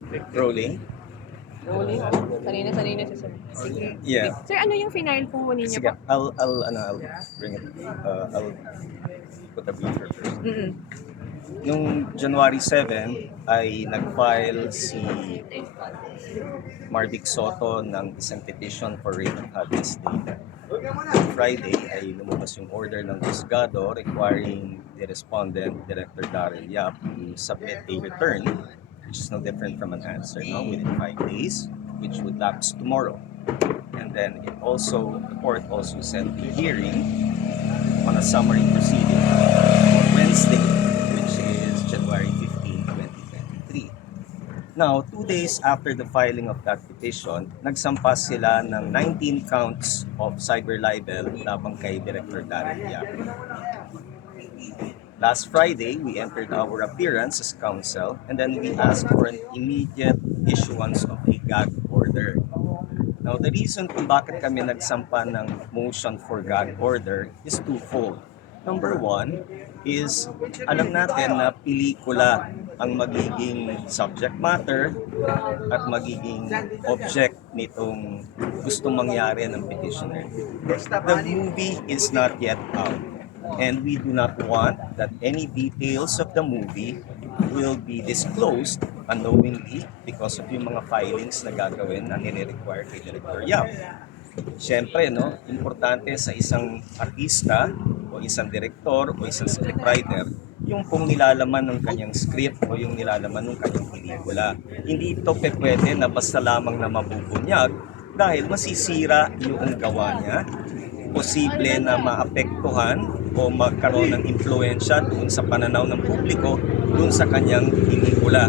Rolling? Rolling? Sanina sa sabi. Sige. Yeah. Sir, ano yung final po ninyo Sige, po? I'll bring it. I'll put the briefer first. Yung January 7 ay nag-file si Marvic Soto ng isang petition for rate of habeas data. Friday ay lumabas yung order ng Juzgado requiring the respondent, Director Darrell Yap, to submit a return, which is no different from an answer, within 5 days, which would lapse tomorrow. And then the court also set a hearing on a summary proceeding on Wednesday, which is January 15, 2023. Now, 2 days after the filing of that petition, nagsampas sila ng 19 counts of cyber libel labang kay Director Darrell Yap. Last Friday, we entered our appearance as counsel and then we asked for an immediate issuance of a gag order. Now, the reason kung bakit kami nagsampa ng motion for gag order is twofold. Number one is, alam natin na pelikula ang magiging subject matter at magiging object nitong gustong mangyari ng petitioner. The movie is not yet out, and we do not want that any details of the movie will be disclosed unknowingly because of yung mga filings na gagawin na nire-require kay Director Yap. Siyempre, importante sa isang artista o isang direktor o isang scriptwriter yung pong nilalaman ng kanyang script o yung nilalaman ng kanyang pelikula. Hindi ito pwede na basta lamang na mabubunyag dahil masisira yung gawa niya, posible na maapektuhan o magkaroon ng impluensya doon sa pananaw ng publiko doon sa kanyang pelikula.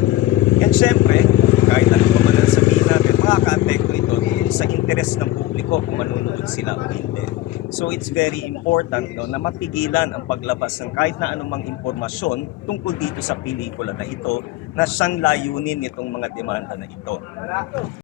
And syempre, kahit ano pa man ang sabihin natin, makaka-apekto ito sa interes ng publiko kung manunood sila o hindi. So it's very important na mapigilan ang paglabas ng kahit na anumang impormasyon tungkol dito sa pelikula na ito na siyang layunin nitong mga demanda na ito.